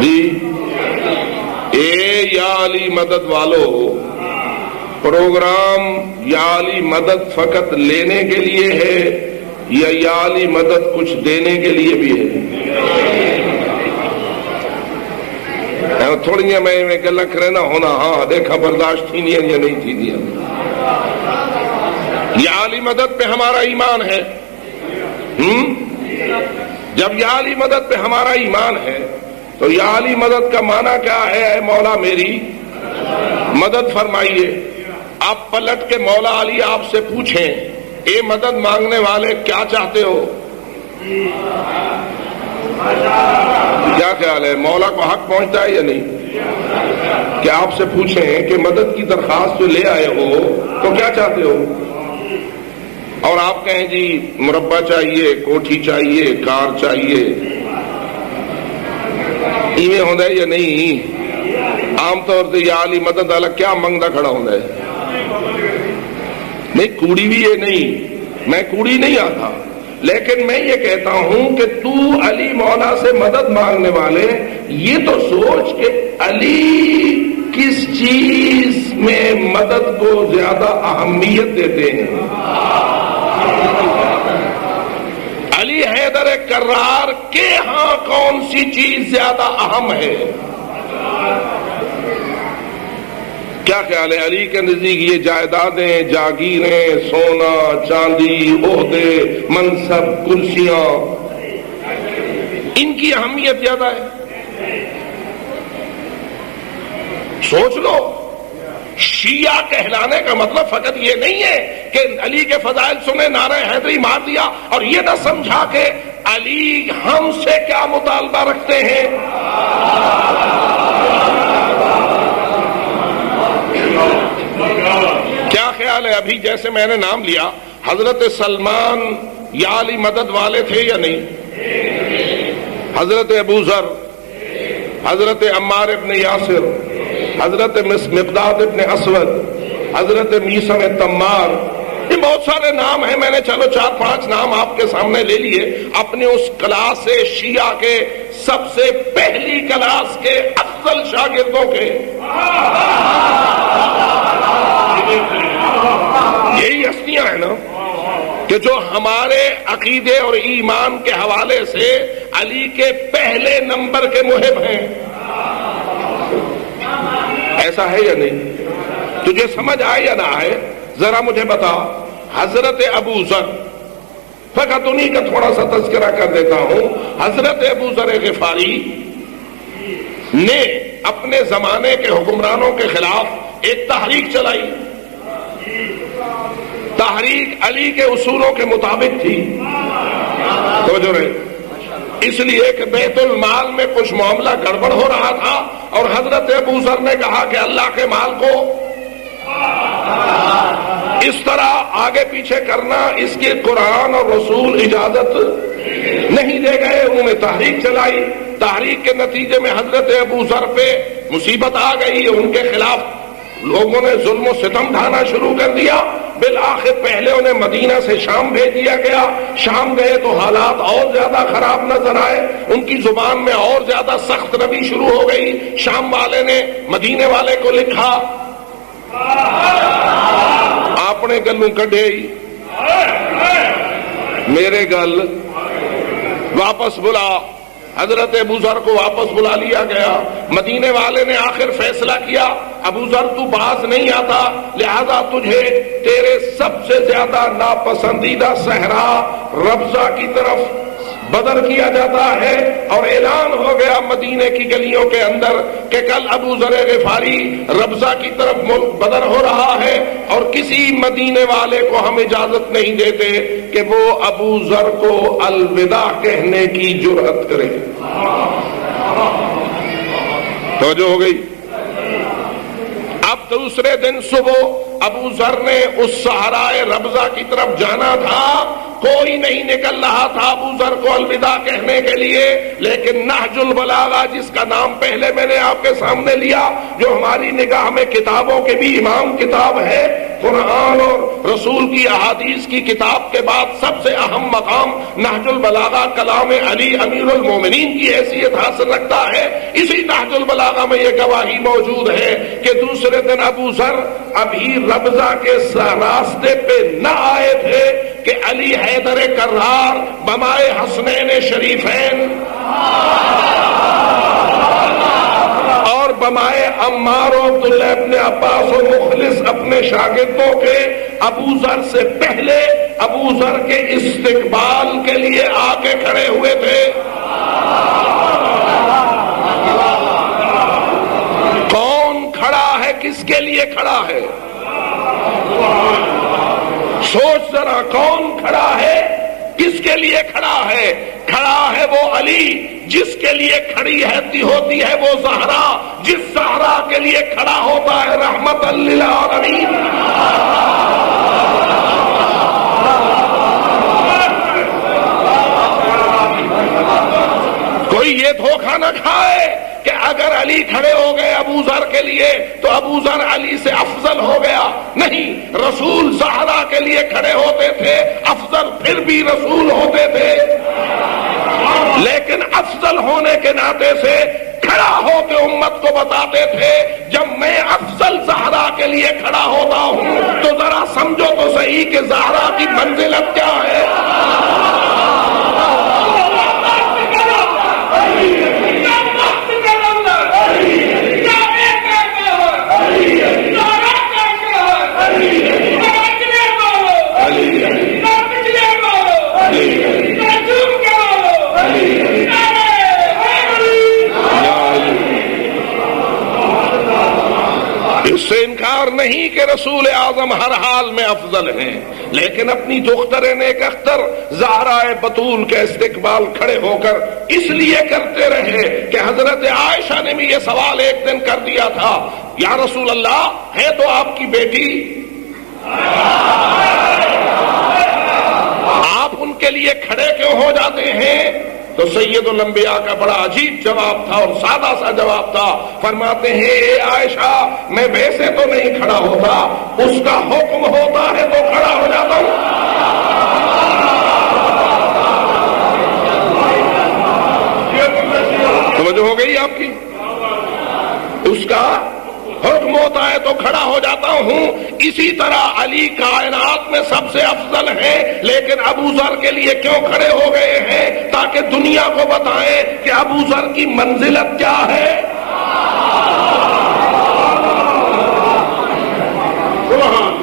جی یا علی مدد والو، پروگرام یا علی مدد فقط لینے کے لیے ہے یا علی مدد کچھ دینے کے لیے بھی ہے؟ تھوڑی میں گلا کرنا ہونا، ہاں دیکھا برداشت تھی نہیں یا نہیں تھی دیا۔ یا علی مدد پہ ہمارا ایمان ہے، جب یا علی مدد پہ ہمارا ایمان ہے تو یا علی مدد کا معنی کیا ہے؟ اے مولا میری مدد فرمائیے۔ آپ پلٹ کے مولا علی آپ سے پوچھیں، اے مدد مانگنے والے کیا چاہتے ہو؟ کیا خیال ہے، مولا کو حق پہنچتا ہے یا نہیں؟ کہ آپ سے پوچھیں کہ مدد کی درخواست جو لے آئے ہو تو کیا چاہتے ہو، اور آپ کہیں جی مربع چاہیے، کوٹھی چاہیے، کار چاہیے، ایویں ہوتا ہے یا نہیں؟ عام طور سے یا علی مدد والا کیا منگتا کھڑا ہوتا ہے؟ نہیں کوڑی بھی یہ نہیں، میں کوڑی نہیں آتا، لیکن میں یہ کہتا ہوں کہ تو علی مولا سے مدد مانگنے والے یہ تو سوچ کہ علی کس چیز میں مدد کو زیادہ اہمیت دیتے ہیں۔ علی حیدر کرار کے ہاں کون سی چیز زیادہ اہم ہے؟ کیا خیال ہے؟ علی کے نزدیک یہ جائیدادیں، جاگیریں، سونا چاندی، عہدے، منصب، کرسیاں، ان کی اہمیت زیادہ ہے؟ سوچ لو، شیعہ کہلانے کا مطلب فقط یہ نہیں ہے کہ علی کے فضائل سنے، نعرہ حیدری مار دیا اور یہ نہ سمجھا کہ علی ہم سے کیا مطالبہ رکھتے ہیں۔ کیا خیال ہے؟ ابھی جیسے میں نے نام لیا، حضرت سلمان یا علی مدد والے تھے یا نہیں؟ حضرت ابو ذر، حضرت عمار ابن یاسر، حضرت مقداد ابن اسود، حضرت میثم تمار، یہ بہت سارے نام ہیں، میں نے چلو 4-5 نام آپ کے سامنے لے لیے اپنے اس کلاس سے، شیعہ کے سب سے پہلی کلاس کے افضل شاگردوں کے۔ یہی ہستیاں ہیں نا کہ جو ہمارے عقیدے اور ایمان کے حوالے سے علی کے پہلے نمبر کے محب ہیں۔ ایسا ہے یا نہیں؟ تجھے سمجھ آئے یا نہ آئے ذرا مجھے بتا۔ حضرت ابو ذر، فقط انہی کا تھوڑا سا تذکرہ کر دیتا ہوں۔ حضرت ابو ذر غفاری نے اپنے زمانے کے حکمرانوں کے خلاف ایک تحریک چلائی۔ تحریک علی کے اصولوں کے مطابق تھی، توجہ رہے، اس لیے کہ بیت المال میں کچھ معاملہ گڑبڑ ہو رہا تھا اور حضرت ابو ذر نے کہا کہ اللہ کے مال کو اس طرح آگے پیچھے کرنا اس کے قرآن اور رسول اجازت نہیں دے گئے۔ انہوں نے تحریک چلائی، تحریک کے نتیجے میں حضرت ابو ذر پہ مصیبت آ گئی، ان کے خلاف لوگوں نے ظلم و ستم ڈھانا شروع کر دیا۔ بالآخر پہلے انہیں مدینہ سے شام بھیج دیا گیا، شام گئے تو حالات اور زیادہ خراب نظر آئے، ان کی زبان میں اور زیادہ سخت روی شروع ہو گئی۔ شام والے نے مدینے والے کو لکھا، اپنے گلوں کڈے میرے گل واپس بلا۔ حضرت ابو ذر کو واپس بلا لیا گیا۔ مدینے والے نے آخر فیصلہ کیا، ابو ذر تو باز نہیں آتا، لہذا تجھے تیرے سب سے زیادہ ناپسندیدہ صحرا ربضہ کی طرف بدر کیا جاتا ہے، اور اعلان ہو گیا مدینے کی گلیوں کے اندر کہ کل ابو ذر غفاری ربضہ کی طرف ملک بدر ہو رہا ہے، اور کسی مدینے والے کو ہم اجازت نہیں دیتے کہ وہ ابو ذر کو الوداع کہنے کی جرأت کرے۔ توجہ ہو گئی؟ اب دوسرے دن صبح ابو ذر نے اس صحرائے ربضہ کی طرف جانا تھا، کوئی نہیں نکل رہا تھا ابو ذر کو الوداع کہنے کے لیے، لیکن نہج البلاغہ جس کا نام پہلے میں نے آپ کے سامنے لیا، جو ہماری نگاہ میں کتابوں کے بھی امام کتاب ہے، قرآن اور رسول کی احادیث کی کتاب کے بعد سب سے اہم مقام نہج البلاغہ کلام علی امیر المومنین کی حیثیت حاصل رکھتا ہے۔ اسی نہج البلاغہ میں یہ گواہی موجود ہے کہ دوسرے دن ابو ذر ابھی ربضہ کے راستے پہ نہ آئے تھے کہ علی حیدر کرار بمائے حسنین شریفین اور بمائے عمار و عبداللہ ابن عباس و مخلص اپنے شاگردوں کے ابو ذر سے پہلے ابو ذر کے استقبال کے لیے آ کے کھڑے ہوئے تھے۔ کون کھڑا ہے، کس کے لیے کھڑا ہے؟ سوچ ذرا، کون کھڑا ہے، کس کے لیے کھڑا ہے؟ کھڑا ہے وہ علی جس کے لیے کھڑی ہوتی ہے وہ زہرا، جس زہرا کے لیے کھڑا ہوتا ہے رحمت للعالمین۔ کوئی یہ دھوکہ نہ کھائے کہ اگر علی کھڑے ہو گئے ابو ذر کے لیے تو ابو ذر علی سے افضل ہو گیا۔ نہیں، رسول زہرا کے لیے کھڑے ہوتے تھے، افضل پھر بھی رسول ہوتے تھے، لیکن افضل ہونے کے ناطے سے کھڑا ہو کے امت کو بتاتے تھے جب میں افضل زہرا کے لیے کھڑا ہوتا ہوں تو ذرا سمجھو تو صحیح کہ زہرا کی منزلت کیا ہے۔ اس سے انکار نہیں کہ رسول اعظم ہر حال میں افضل ہیں، لیکن اپنی دختر نیک اختر زہرا بتول کے استقبال کھڑے ہو کر اس لیے کرتے رہے کہ حضرت عائشہ نے بھی یہ سوال ایک دن کر دیا تھا، یا رسول اللہ ہے تو آپ کی بیٹی، آپ ان کے لیے کھڑے کیوں ہو جاتے ہیں؟ تو سید الانبیاء کا بڑا عجیب جواب تھا اور سادہ سا جواب تھا۔ فرماتے ہیں اے عائشہ میں ویسے تو نہیں کھڑا ہوتا، اس کا حکم ہوتا ہے تو کھڑا ہو جاتا ہوں۔ توجہ ہو گئی آپ کی؟ اس کا حکم ہوتا ہے تو کھڑا ہو جاتا ہوں۔ اسی طرح علی کائنات میں سب سے افضل ہیں، لیکن ابو ذر کے لیے کیوں کھڑے ہو گئے ہیں؟ تاکہ دنیا کو بتائیں کہ ابو ذر کی منزلت کیا ہے۔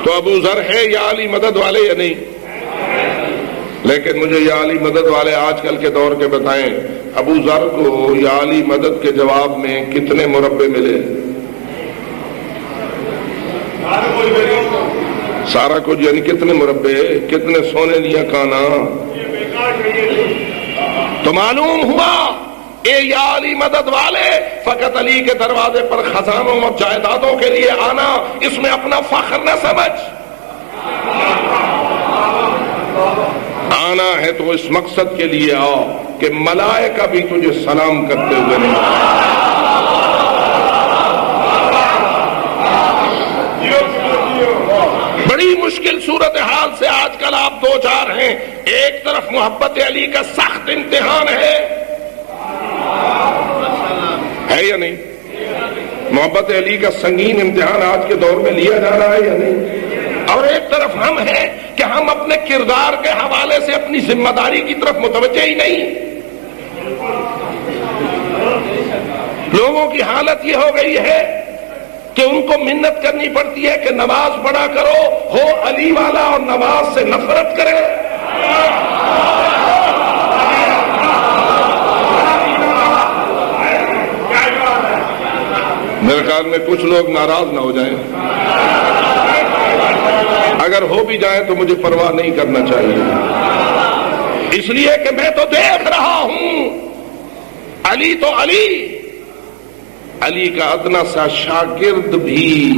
تو ابو ذر ہے یا علی مدد والے یا نہیں؟ لیکن مجھے یا علی مدد والے آج کل کے دور کے بتائیں، ابو ذر کو یا علی مدد کے جواب میں کتنے مربع ملے؟ سارا کچھ، یعنی کتنے مربع، کتنے سونے دیا کانا؟ تو معلوم ہوا اے یا علی مدد والے فقط علی کے دروازے پر خزانوں اور جائیدادوں کے لیے آنا اس میں اپنا فخر نہ سمجھ، آنا ہے تو اس مقصد کے لیے آؤ کہ ملائکہ بھی تجھے سلام کرتے ہوئے نہیں۔ بڑی مشکل صورتحال سے آج کل آپ دو چار ہیں، ایک طرف محبت علی کا سخت امتحان ہے یا نہیں؟ محبت علی کا سنگین امتحان آج کے دور میں لیا جا رہا ہے یا نہیں؟ اور ایک طرف ہم ہیں کہ ہم اپنے کردار کے حوالے سے اپنی ذمہ داری کی طرف متوجہ ہی نہیں۔ لوگوں کی حالت یہ ہو گئی ہے کہ ان کو منت کرنی پڑتی ہے کہ نماز پڑھا کرو، ہو علی والا اور نماز سے نفرت کرے۔ میرے خیال میں کچھ لوگ ناراض نہ ہو جائیں، اگر ہو بھی جائیں تو مجھے پرواہ نہیں کرنا چاہیے، اس لیے کہ میں تو دیکھ رہا ہوں علی تو علی کا ادنا سا شاگرد بھی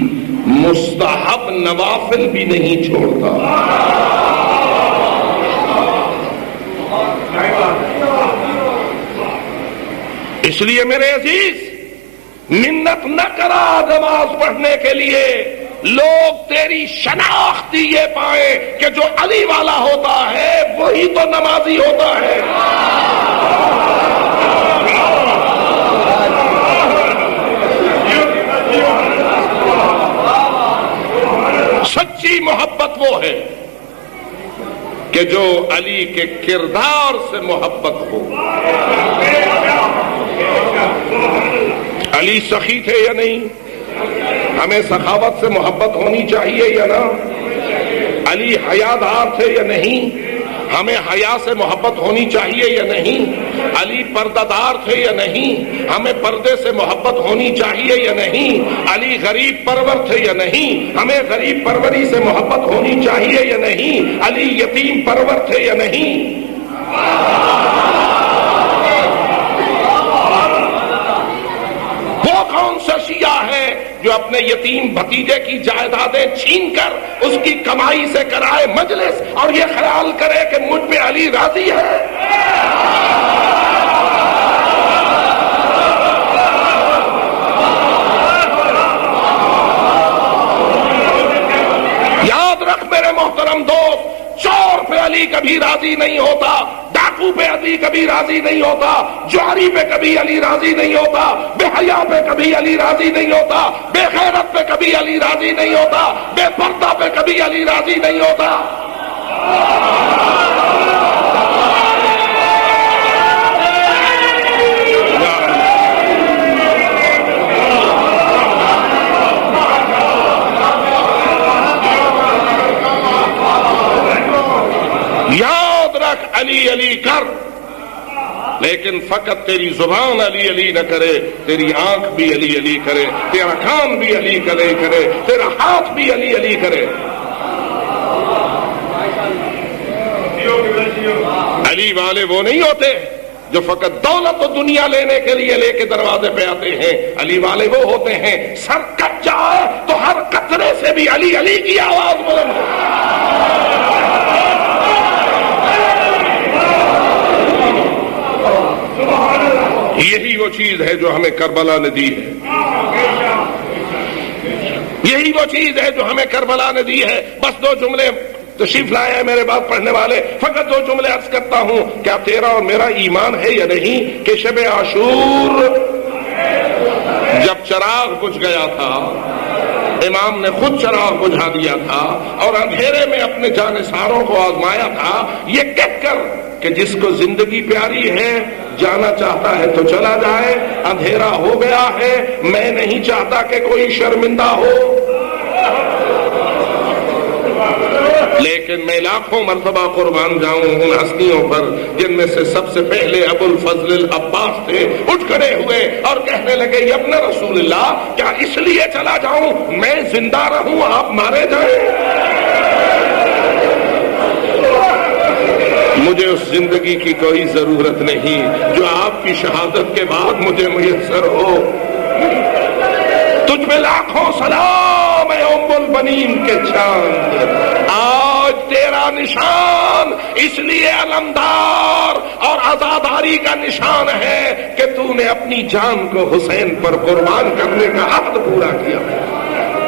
مستحب نوافل بھی نہیں چھوڑتا۔ اس لیے میرے عزیز منت نہ کرا نماز پڑھنے کے لیے، لوگ تیری شناخت یہ پائیں کہ جو علی والا ہوتا ہے وہی تو نمازی ہوتا ہے. سچی محبت وہ ہے کہ جو علی کے کردار سے محبت ہو. علی سخی تھے یا نہیں؟ ہمیں سخاوت سے محبت ہونی چاہیے یا نہ؟ علی حیادار تھے یا نہیں؟ ہمیں حیا سے محبت ہونی چاہیے یا نہیں؟ علی پردہ دار تھے یا نہیں؟ ہمیں پردے سے محبت ہونی چاہیے یا نہیں؟ علی غریب پرور تھے یا نہیں؟ ہمیں غریب پروری سے محبت ہونی چاہیے یا نہیں؟ علی یتیم پرور تھے یا نہیں؟ وہ کون سا شیعہ ہے جو اپنے یتیم بھتیجے کی جائیدادیں چھین کر اس کی کمائی سے کرائے مجلس اور یہ خیال کرے کہ مجھ پہ علی راضی ہے؟ یاد رکھ میرے محترم دوست، چور پہ علی کبھی راضی نہیں ہوتا، ڈاکو پہ علی کبھی راضی نہیں ہوتا، جواری پہ کبھی علی راضی نہیں ہوتا، بے حیا پہ کبھی علی راضی نہیں ہوتا، بے غیرت پہ کبھی علی راضی نہیں ہوتا، بے پردہ پہ کبھی علی راضی نہیں ہوتا. یاد رکھ علی علی کر، لیکن فقط تیری زبان علی علی نہ کرے، تیری آنکھ بھی علی علی کرے، تیرا کان بھی علی کرے، تیرا ہاتھ بھی علی علی کرے. علی والے وہ نہیں ہوتے جو فقط دولت و دنیا لینے کے لیے لے کے دروازے پہ آتے ہیں. علی والے وہ ہوتے ہیں سر کٹ جائے تو ہر قطرے سے بھی علی علی کی آواز بلند ہو. یہی وہ چیز ہے جو ہمیں کربلا نے دی ہے، یہی وہ چیز ہے جو ہمیں کربلا نے دی ہے. بس دو جملے تشریف لائے ہیں میرے بات پڑھنے والے، فقط دو جملے عرض کرتا ہوں. کیا تیرا اور میرا ایمان ہے یا نہیں کہ شب عاشور جب چراغ بجھ گیا تھا، امام نے خود چراغ بجھا دیا تھا اور اندھیرے میں اپنے جانثاروں کو آزمایا تھا، یہ کہہ کر کہ جس کو زندگی پیاری ہے جانا چاہتا ہے تو چلا جائے، اندھیرا ہو گیا ہے، میں نہیں چاہتا کہ کوئی شرمندہ ہو. لیکن میں لاکھوں مرتبہ قربان جاؤں ان ہستیوں پر جن میں سے سب سے پہلے ابو الفضل العباس تھے. اٹھ کھڑے ہوئے اور کہنے لگے یا ابن رسول اللہ، کیا اس لیے چلا جاؤں میں زندہ رہوں آپ مارے جائیں؟ مجھے اس زندگی کی کوئی ضرورت نہیں جو آپ کی شہادت کے بعد مجھے میسر ہو. تجھ میں لاکھوں سلام اے ام البنین کے چاند، آج تیرا نشان اس لیے علمدار اور عزاداری کا نشان ہے کہ تو نے اپنی جان کو حسین پر قربان کرنے کا عہد پورا کیا.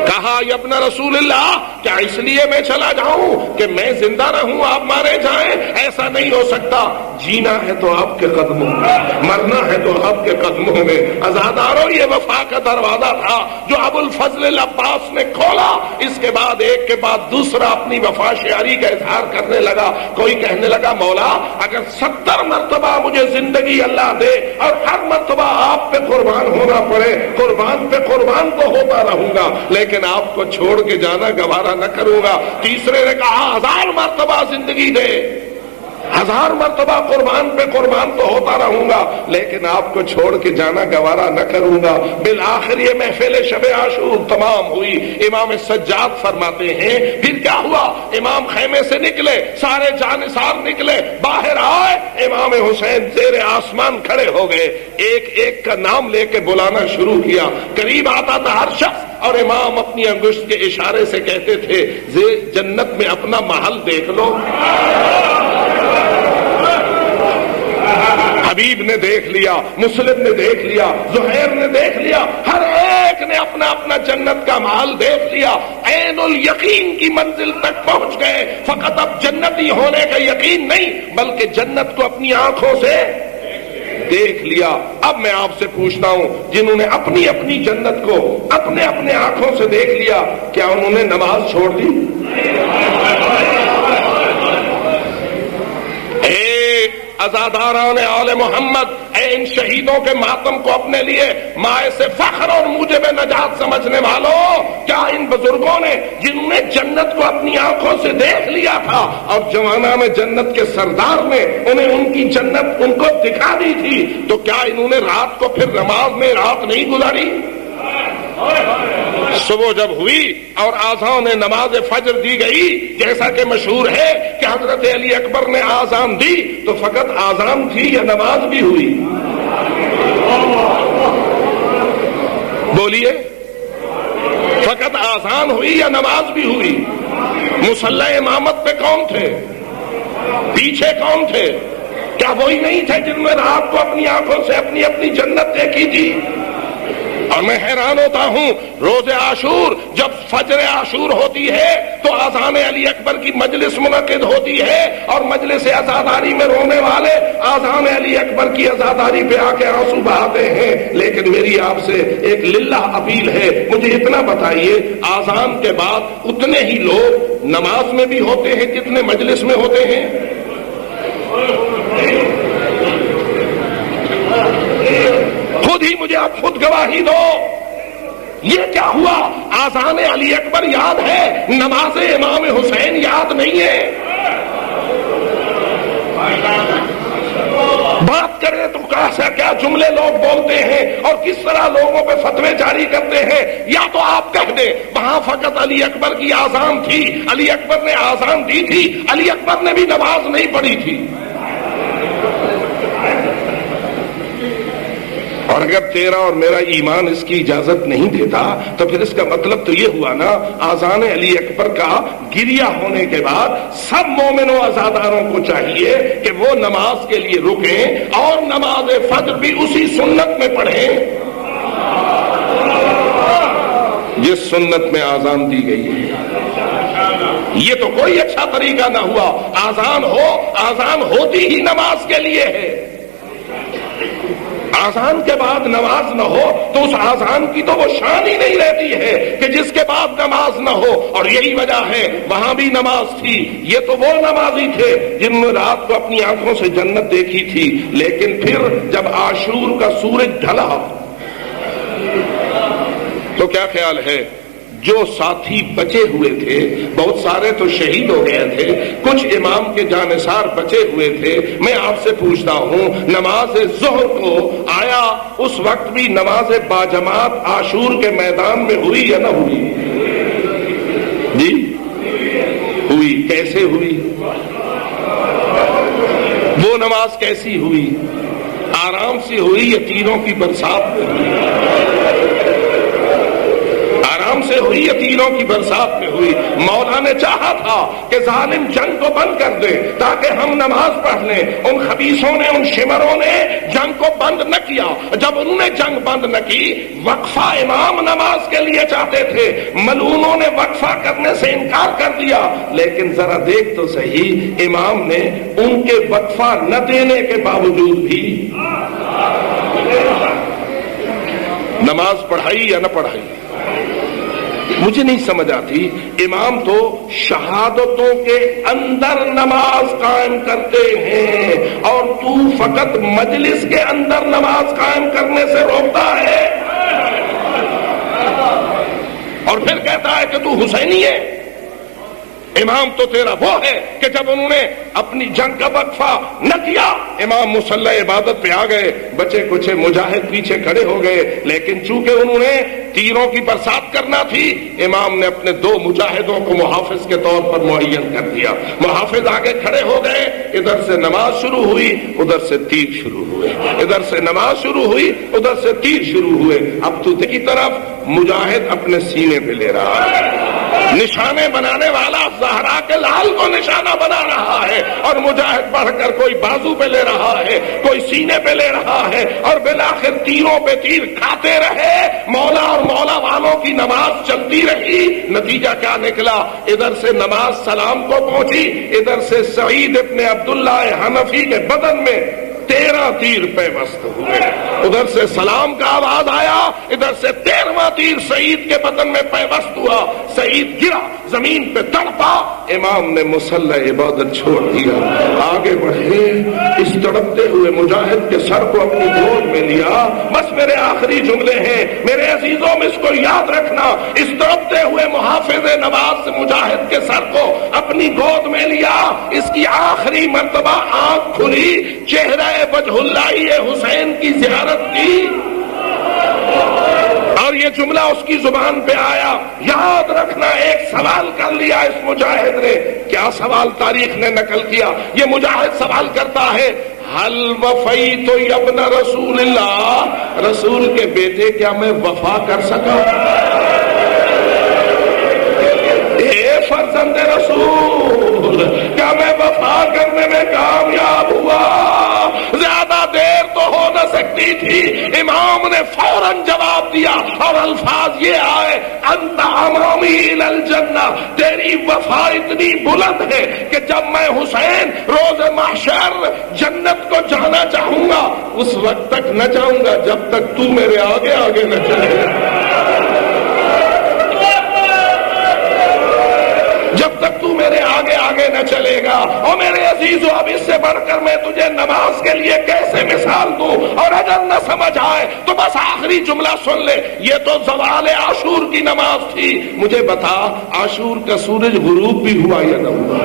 کہا یا ابن رسول اللہ، کیا اس لیے میں چلا جاؤں کہ میں زندہ رہوں آپ مارے جائیں؟ ایسا نہیں ہو سکتا. جینا ہے تو آپ کے قدموں میں، مرنا ہے تو آپ کے قدموں میں. عزاداروں، یہ وفا کا دروازہ تھا جو ابو الفضل العباس نے کھولا. اس کے بعد ایک کے بعد دوسرا اپنی وفا شیاری کا اظہار کرنے لگا. کوئی کہنے لگا مولا اگر 70 مرتبہ مجھے زندگی اللہ دے اور ہر مرتبہ آپ پہ قربان ہونا پڑے، قربان پہ قربان تو ہوتا رہوں گا، لیکن آپ کو چھوڑ کے جانا گوارا نہ کروں گا. تیسرے نے کہا 1000 مرتبہ زندگی دے، 1000 مرتبہ قربان پہ قربان تو ہوتا رہوں گا، لیکن آپ کو چھوڑ کے جانا گوارا نہ کروں گا. بالآخر یہ محفل شب عاشور تمام ہوئی. امام سجاد فرماتے ہیں پھر کیا ہوا؟ امام خیمے سے نکلے، سارے جانثار نکلے، باہر آئے، امام حسین زیر آسمان کھڑے ہو گئے، ایک ایک کا نام لے کے بلانا شروع کیا. قریب آتا تھا ہر شخص اور امام اپنی انگشت کے اشارے سے کہتے تھے جنت میں اپنا محل دیکھ لو. حبیب نے دیکھ لیا، مسلم نے دیکھ لیا، زہیر نے دیکھ لیا، ہر ایک نے اپنا اپنا جنت کا محل دیکھ لیا، عین الیقین کی منزل تک پہنچ گئے۔ فقط اب جنتی ہونے کا یقین نہیں بلکہ جنت کو اپنی آنکھوں سے دیکھ لیا۔ اب میں آپ سے پوچھتا ہوں، جنہوں نے اپنی اپنی جنت کو اپنے اپنے آنکھوں سے دیکھ لیا، کیا انہوں نے نماز چھوڑ دی؟ عزاداران آل محمد، اے ان شہیدوں کے ماتم کو اپنے لیے باعث فخر اور موجب نجات سمجھنے والوں، کیا ان بزرگوں نے جنہوں نے جنت کو اپنی آنکھوں سے دیکھ لیا تھا اور جوانہ میں جنت کے سردار نے انہیں ان کی جنت ان کو دکھا دی تھی، تو کیا انہوں نے رات کو پھر نماز میں رات نہیں گزاری؟ صبح جب ہوئی اور آذان نماز فجر دی گئی، جیسا کہ مشہور ہے کہ حضرت علی اکبر نے آذان دی، تو فقط آذان تھی یا نماز بھی ہوئی؟ بولیے، فقط آذان ہوئی یا نماز بھی ہوئی؟ مصلی امامت پہ کون تھے؟ پیچھے کون تھے؟ کیا وہی نہیں تھے جن میں رات کو اپنی آنکھوں سے اپنی اپنی جنت دیکھی تھی؟ اور میں حیران ہوتا ہوں، روز عاشور جب فجر عاشور ہوتی ہے تو آذان علی اکبر کی مجلس منعقد ہوتی ہے، اور مجلس عزاداری میں رونے والے آذان علی اکبر کی عزاداری پہ آ کے آنسو بہاتے ہیں۔ لیکن میری آپ سے ایک للہ اپیل ہے، مجھے اتنا بتائیے، آذان کے بعد اتنے ہی لوگ نماز میں بھی ہوتے ہیں جتنے مجلس میں ہوتے ہیں؟ خود ہی مجھے آپ خود گواہی دو، یہ کیا ہوا؟ آذان علی اکبر یاد ہے، نماز امام حسین یاد نہیں ہے۔ بات کریں تو کیسا کیا جملے لوگ بولتے ہیں اور کس طرح لوگوں پہ فتوے جاری کرتے ہیں۔ یا تو آپ کہہ دیں وہاں فقط علی اکبر کی آذان تھی، علی اکبر نے آذان دی تھی، علی اکبر نے بھی نماز نہیں پڑھی تھی۔ اور اگر تیرا اور میرا ایمان اس کی اجازت نہیں دیتا تو پھر اس کا مطلب تو یہ ہوا نا، آذان علی اکبر کا گریہ ہونے کے بعد سب مومنوں عزاداروں کو چاہیے کہ وہ نماز کے لیے رکیں اور نماز فجر بھی اسی سنت میں پڑھیں جس سنت میں آذان دی گئی ہے۔ یہ تو کوئی اچھا طریقہ نہ ہوا، آذان ہوتی ہی نماز کے لیے ہے، آذان کے بعد نماز نہ ہو تو اس آذان کی تو وہ شان ہی نہیں رہتی ہے کہ جس کے بعد نماز نہ ہو۔ اور یہی وجہ ہے وہاں بھی نماز تھی، یہ تو وہ نمازی تھے جن نے رات کو اپنی آنکھوں سے جنت دیکھی تھی، لیکن پھر جب عاشور کا سورج ڈھلا تو کیا خیال ہے، جو ساتھی بچے ہوئے تھے، بہت سارے تو شہید ہو گئے تھے، کچھ امام کے جانثار بچے ہوئے تھے۔ میں آپ سے پوچھتا ہوں، نماز ظہر کو آیا اس وقت بھی نماز باجماعت عاشور کے میدان میں ہوئی یا نہ ہوئی؟ جی ہوئی۔ کیسے ہوئی؟ وہ نماز کیسی ہوئی؟ آرام سے ہوئی یا تیروں کی برسات میں ہوئی؟ آرام سے ہوئی یا تیروں کی برسات میں ہوئی؟ مولا نے چاہا تھا کہ ظالم جنگ کو بند کر دے تاکہ ہم نماز پڑھ لیں، ان خبیثوں نے، ان شمروں نے جنگ کو بند نہ کیا۔ جب انہوں نے جنگ بند نہ کی، وقفہ امام نماز کے لیے چاہتے تھے، ملعونوں نے وقفہ کرنے سے انکار کر دیا۔ لیکن ذرا دیکھ تو صحیح، امام نے ان کے وقفہ نہ دینے کے باوجود بھی نماز پڑھائی یا نہ پڑھائی؟ مجھے نہیں سمجھ آتی، امام تو شہادتوں کے اندر نماز قائم کرتے ہیں اور تو فقط مجلس کے اندر نماز قائم کرنے سے روکتا ہے، اور پھر کہتا ہے کہ تو حسینی ہے۔ امام تو تیرا وہ ہے کہ جب انہوں نے اپنی جنگ کا وقفہ نہ کیا، امام مصلی عبادت پہ آ گئے، بچے کچھ مجاہد پیچھے کھڑے ہو گئے، لیکن چونکہ انہوں نے تیروں کی برسات کرنا تھی، امام نے اپنے 2 مجاہدوں کو محافظ کے طور پر معین کر دیا۔ محافظ آگے کھڑے ہو گئے، ادھر سے نماز شروع ہوئی، ادھر سے تیر شروع ہوئے، ادھر سے نماز شروع ہوئی، ادھر سے تیر شروع ہوئے۔ اب تو کی طرف مجاہد اپنے سینے پہ لے رہا ہے، نشانے بنانے والا زہرا کے لال کو نشانہ بنا رہا ہے، اور مجاہد بڑھ کر کوئی بازو پہ لے رہا ہے، کوئی سینے پہ لے رہا ہے، اور بالآخر تیروں پہ تیر کھاتے رہے۔ مولا اور مولا والوں کی نماز چلتی رہی، نتیجہ کیا نکلا؟ ادھر سے نماز سلام کو پہنچی، ادھر سے سعید ابن عبداللہ حنفی کے بدن میں 13 تیر پیوست ہوئے۔ ادھر سے سلام کا آواز آیا، ادھر سے 13واں تیر سعید کے بدن میں پیوست ہوا۔ سعید گرا، زمین پہ تڑپا، امام نے مصلی عبادت چھوڑ دیا، آگے بڑھے، اس تڑپتے ہوئے مجاہد کے سر کو اپنی گود میں لیا۔ بس میرے آخری جملے ہیں میرے عزیزوں، اس کو یاد رکھنا، اس تڑپتے ہوئے محافظ نماز سے مجاہد کے سر کو اپنی گود میں لیا، اس کی آخری مرتبہ آنکھ کھلی، چہرہ وجہ اللہ حسین کی زیارت کی، اور یہ جملہ اس کی زبان پہ آیا۔ یاد رکھنا، ایک سوال کر لیا اس مجاہد نے۔ کیا سوال تاریخ نے نقل کیا؟ یہ مجاہد سوال کرتا ہے، حل وفیت ابن رسول اللہ، رسول کے بیٹے کیا میں وفا کر سکا؟ اے فرزند رسول، کیا میں وفا کرنے میں کامیاب ہوا؟ زیادہ دیر تو ہو نہ سکتی تھی۔ امام نے فوراً جواب دیا، اور الفاظ یہ آئے، انت امامی الی الجنہ، تیری وفا اتنی بلند ہے کہ جب میں حسین روز محشر جنت کو جانا چاہوں گا، اس وقت تک نہ جاؤں گا جب تک تو میرے آگے آگے نہ چلے گا، جب تک تو میرے آگے آگے نہ چلے گا۔ اور میرے عزیزو، اب اس سے بڑھ کر میں تجھے نماز کے لیے کیسے مثال دوں؟ اور اگر نہ سمجھ آئے تو بس آخری جملہ سن لے، یہ تو زوال عاشور کی نماز تھی۔ مجھے بتا، عاشور کا سورج غروب بھی ہوا یا نہ ہوا؟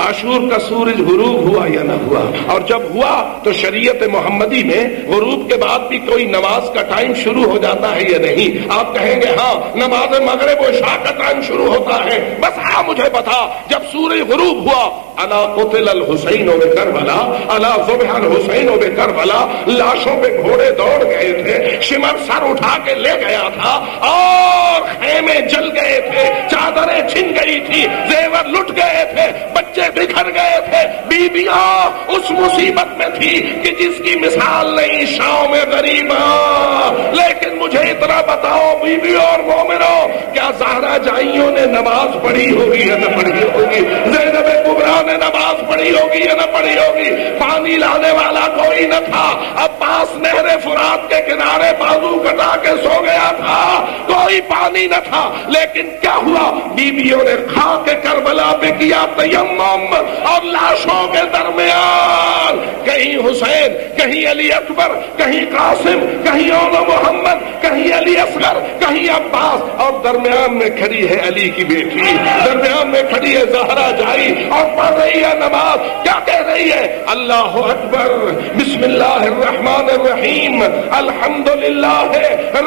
عاشور کا سورج غروب ہوا یا نہ ہوا؟ اور جب ہوا تو شریعت محمدی میں غروب کے بعد بھی کوئی نماز کا ٹائم شروع ہو جاتا ہے یا نہیں؟ آپ کہیں گے ہاں، نماز مغرب و عشاء کا ٹائم شروع ہوتا ہے۔ بس ہاں، مجھے بتا، جب سورج غروب ہوا، الا قتل الحسین بکربلا، الا ذبح الحسین بکربلا، لاشوں پہ گھوڑے دوڑ گئے تھے، شمر سر اٹھا کے لے گیا تھا، اور خیمے جل گئے تھے، چادریں چھن گئی تھی، زیور لٹ گئے تھے، بچے بکھر گئے تھے، بیویاں اس مصیبت میں تھی کہ جس کی مثال نہیں شام غریباں۔ لیکن مجھے اتنا بتاؤ بیویوں اور مومنوں، کیا زہرا جائیوں نے نماز پڑھی ہوگی یا نہ پڑھی ہوگی؟ زینب کبریٰ نے نماز پڑھی ہوگی یا نہ پڑھی ہوگی؟ پانی لانے والا کوئی نہ تھا، عباس نہر فرات کے کنارے بازو کٹا کے سو گیا تھا، کوئی پانی نہ تھا، لیکن کیا ہوا؟ بیویوں نے خاک کربلا پہ کیا تیمم، اور لاشوں کے درمیان کہیں حسین، کہیں علی اکبر، کہیں قاسم، کہیں اولا محمد، کہیں علی اصغر، کہیں عباس، اور درمیان میں کھڑی ہے علی کی بیٹی، درمیان میں کھڑی ہے زہرا جائی، اور پڑھ رہی ہے نماز۔ کیا کہہ رہی ہے؟ اللہ اکبر، بسم اللہ الرحمن الرحیم، الحمدللہ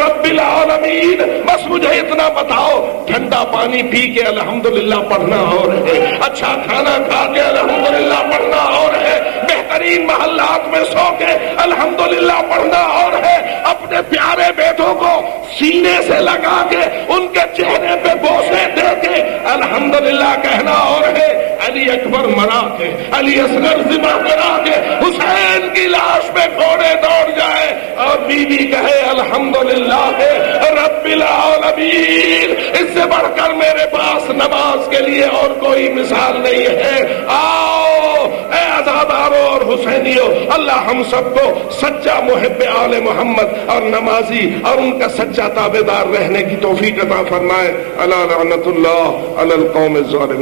رب العالمین۔ بس مجھے اتنا بتاؤ، ٹھنڈا پانی پی کے الحمدللہ پڑھنا اور ہے، اچھا کھانا کھا کے الحمدللہ پڑھنا اور ہے، بہترین محلات میں سو کے الحمدللہ پڑھنا اور ہے، اپنے پیارے بیٹوں کو سینے سے لگا کے ان کے چہرے پہ بوسے دے کے الحمدللہ کہنا اور ہے، علی اکبر مرا کے، علی اصغر ذبح کرا کے حسین کی لاش پہ گھوڑے دوڑ جائے اور بیوی کہے الحمدللہ رب العالمین۔ اس سے بڑھ کر میرے پاس نماز کے لیے اور کوئی مثال نہیں ہے۔ آؤ اے عزادارو اور حسینیو، اللہ ہم سب کو سچا محب آل محمد اور نمازی اور ان کا سچا تابعدار رہنے کی توفیق عطا فرمائے۔ الا لعنت اللہ علی القوم الظالمین۔